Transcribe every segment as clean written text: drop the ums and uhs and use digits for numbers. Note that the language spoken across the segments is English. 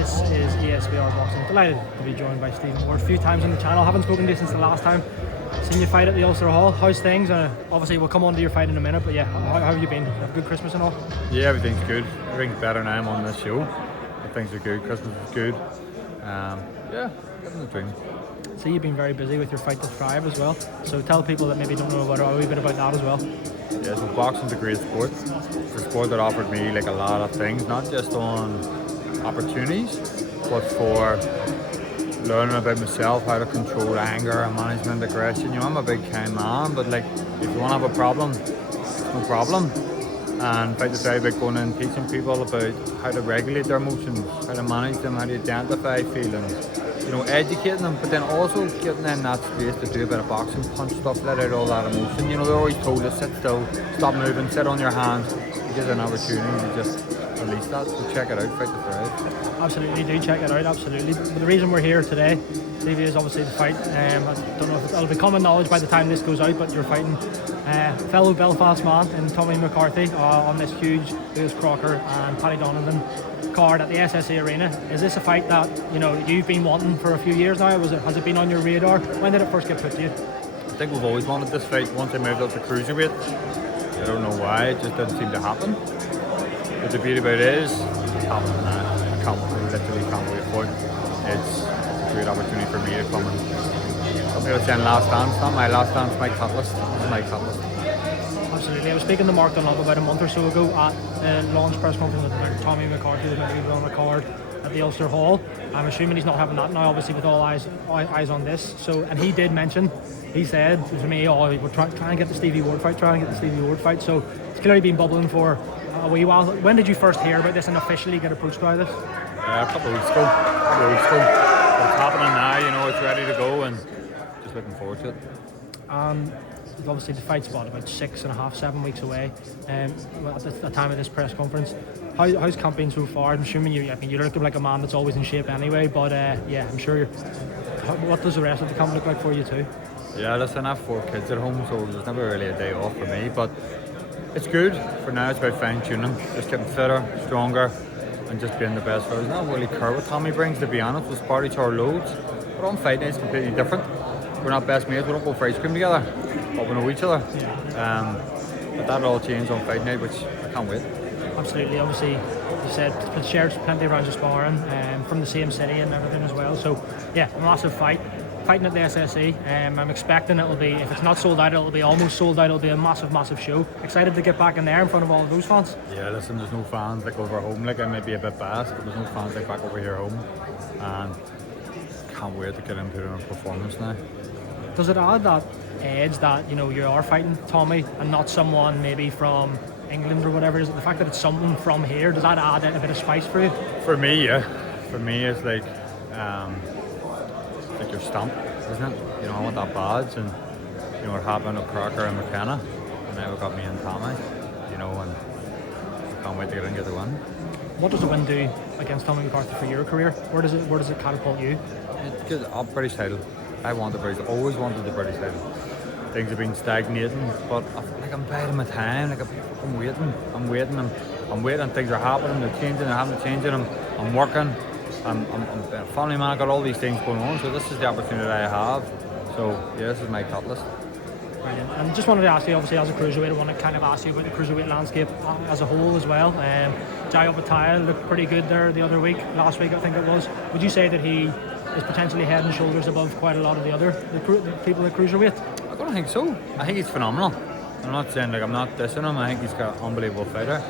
This is ESBR Boxing. Delighted to be joined by Stephen Ward a few times on the channel. Haven't spoken to you since the last time. Seen you fight at the Ulster Hall. How's things? Obviously we'll come on to your fight in a minute, but yeah, how have you been? Have a good Christmas and all? Yeah, everything's good. Everything's better now I'm on this show. Things are good. Christmas is good. Yeah, living the dream. So you've been very busy with your Fight to Thrive as well. So tell people that maybe don't know about it a wee bit about that as well. Yeah, so boxing's a great sport. It's a sport that offered me like a lot of things, not just on opportunities, but for learning about myself, how to control anger and management aggression. You know, I'm a big kind man, but like if you want to have a problem, it's no problem. And Fight to Thrive about going and teaching people about how to regulate their emotions, how to manage them, how to identify feelings. You know, educating them, but then also getting in that space to do a bit of boxing, punch stuff, let out all that emotion. You know, they're always told us sit still, stop moving, sit on your hands. It gives an opportunity to just release that. So check it out, Fight to Thrive. Absolutely, do check it out, absolutely. But the reason we're here today, Stevie, is obviously the fight. I don't know if it'll be common knowledge by the time this goes out, but you're fighting fellow Belfast man and Tommy McCarthy on this huge Lewis Crocker and Paddy Donovan card at the SSE Arena. Is this a fight that you've been wanting for a few years now? Has it been on your radar? When did it first get put to you? I think we've always wanted this fight. Once I moved up to cruiserweight, I don't know why, it just didn't seem to happen. But the beauty about it is, it's happening now. I literally can't wait for it. It's a great opportunity for me to come and I'm going to say last dance. Not my last dance, my catalyst. It's my catalyst. Absolutely. I was speaking to Mark Dunlop about a month or so ago at the launch press conference with Tommy McCarthy was going to be on a card at the Ulster Hall. I'm assuming he's not having that now, obviously, with all eyes on this. So, and he did mention, he said to me, we're trying to get the Stevie Ward fight. So it's clearly been bubbling for a wee while. When did you first hear about this and officially get approached by this? A couple of weeks ago. It's happening now, it's ready to go and just looking forward to it. Obviously the fight's about 6.5, 7 weeks away at the time of this press conference. How's camp been so far? I'm assuming you're looking like a man that's always in shape anyway, but I'm sure what does the rest of the camp look like for you too? Yeah, listen, I have 4 kids at home, so there's never really a day off for me, but it's good. For now it's about fine tuning, just getting fitter, stronger and just being the best for us. I don't really care what Tommy brings, to be honest. We spar each other loads, but on fight night it's completely different. We're not best mates, we don't go for ice cream together, but we know each other. But that'll all change on fight night, which I can't wait. Absolutely, obviously, you said shared plenty of rounds of sparring from the same city and everything as well. So, yeah, a massive fight. Fighting at the SSE. I'm expecting it'll be, if it's not sold out, it'll be almost sold out. It'll be a massive, massive show. Excited to get back in there in front of all of those fans. Yeah, listen, there's no fans like over home. Like I may be a bit biased, but there's no fans like back over here home. And can't wait to get into it in a performance now. Does it add that edge that you are fighting Tommy and not someone maybe from England or whatever? Is it the fact that it's someone from here? Does that add a bit of spice for you? For me, yeah. For me, it's like your stamp, isn't it? I want that badge, and what happened with Crocker and McKenna, and now it got me and Tommy. And I can't wait to get in and get the win. What does the win do against Tommy McCarthy for your career? Where does it catapult you? It gives a British title. I want the British. Always wanted the British title. Things have been stagnating, but I'm biding my time. I'm waiting. I'm waiting. Things are happening. They're changing. They're having to change them. I'm working. I'm a family man. I got all these things going on. So this is the opportunity that I have. So yeah, this is my catalyst. Brilliant. And just wanted to ask you, obviously, as a cruiserweight, I want to kind of ask you about the cruiserweight landscape as a whole as well. Jai Opataya looked pretty good there the other week. Last week, I think it was. Would you say that he is potentially head and shoulders above quite a lot of the people at cruiserweight? I don't think so. I think he's phenomenal. I'm not saying I'm not dissing him. I think he's got an unbelievable fighter.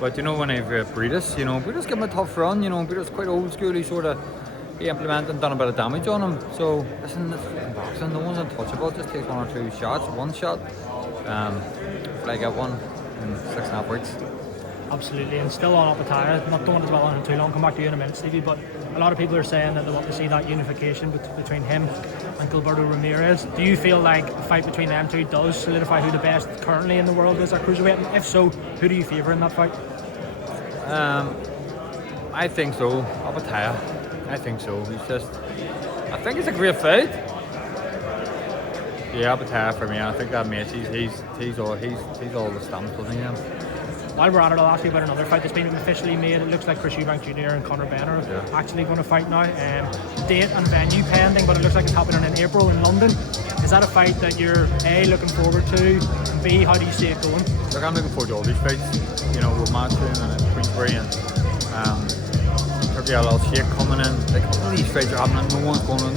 But when I've Breedis, Breedis gave him a tough run. Breedis quite old school. He implemented and done a bit of damage on him. So listen, in boxing, no one's untouchable. Just takes 1 or 2 shots, one shot. I get one in 6.5 weeks. Absolutely, and still on Opataya, not going to dwell on him too long, come back to you in a minute, Stevie, but a lot of people are saying that they want to see that unification between him and Gilberto Ramirez. Do you feel like a fight between them two does solidify who the best currently in the world is at cruiserweight? And if so, who do you favour in that fight? I think so, Opataya. I think so. I think it's a great fight. Yeah, Opataya for me. I think that Macy's, he's all the stamps, doesn't he? while we're at it, I'll ask you about another fight that's been officially made. It looks like Chris Eubank Jr. and Conor Benn are actually going to fight now. Date and venue pending, but it looks like it's happening in April in London. Is that a fight that you're A, looking forward to, and B, how do you see it going? Look, I'm looking forward to all these fights. You know, with Matchroom and Queensbury and Turkey LL Sheikh coming in. Like, all these fights are happening,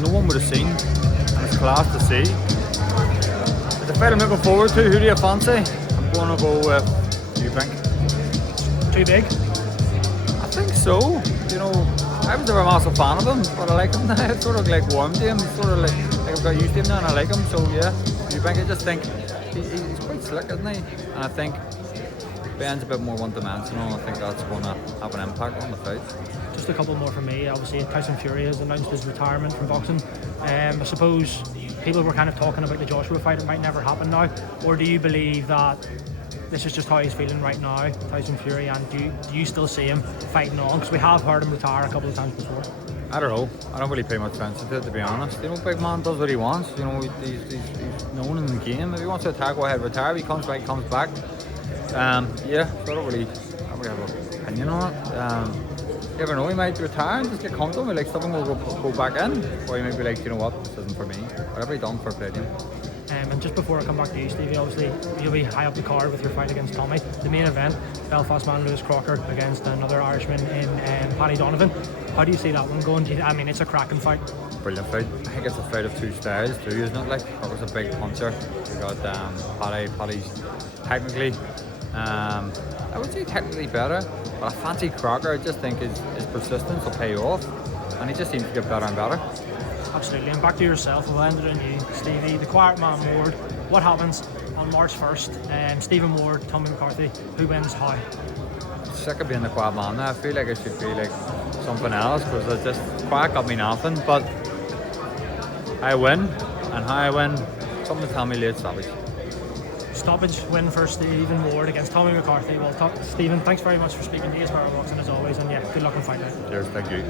no one would have seen, and it's class to see. It's a fight I'm looking forward to. Who do you fancy? I'm going to go with Eubank. Too big? I think so. You know, I was never a massive fan of him, but I like him now. It's sort of like warmed to him. It's sort of like I've got used to him now and I like him. So yeah, Eubank, I just think he's quite slick, isn't he? And I think Ben's a bit more one-dimensional. I think that's going to have an impact on the fight. Just a couple more from me. Obviously, Tyson Fury has announced his retirement from boxing. I suppose people were kind of talking about the Joshua fight. It might never happen now. Or do you believe that this is just how he's feeling right now, Tyson Fury, and do you still see him fighting on? Because we have heard him retire a couple of times before. I don't know. I don't really pay much attention to it, to be honest. You know, big man does what he wants. You know, he's known in the game. If he wants to attack, go ahead, retire. If he comes back, comes back. Yeah, so I don't really have an opinion on it. You never know, he might retire and just get comfortable. Like, something will go back in. Or he might be like, you know what, this isn't for me. Whatever he done for play him. And just before I come back to you, Stevie, obviously you'll be high up the card with your fight against Tommy. The main event, Belfast man Lewis Crocker against another Irishman in Paddy Donovan. How do you see that one going? I mean, it's a cracking fight. Brilliant fight. I think it's a fight of two styles too, isn't it? Like, Crocker's a big puncher. You got Paddy's technically, I would say technically better, but I fancy Crocker. I just think his persistence will pay off, and he just seems to get better and better. Absolutely, and back to yourself, we'll end it on you, Stevie. The Quiet Man Ward, what happens on March 1st? Stephen Ward, Tommy McCarthy, who wins how? Sick of being the quiet man now. I feel like I should be like something else, because quiet got me nothing, but I win, and how I win, something to tell me late stoppage Win for Stephen Ward against Tommy McCarthy. Well, Stephen, thanks very much for speaking to ESBR Boxing as always, and yeah, good luck in fight night. Cheers, thank you.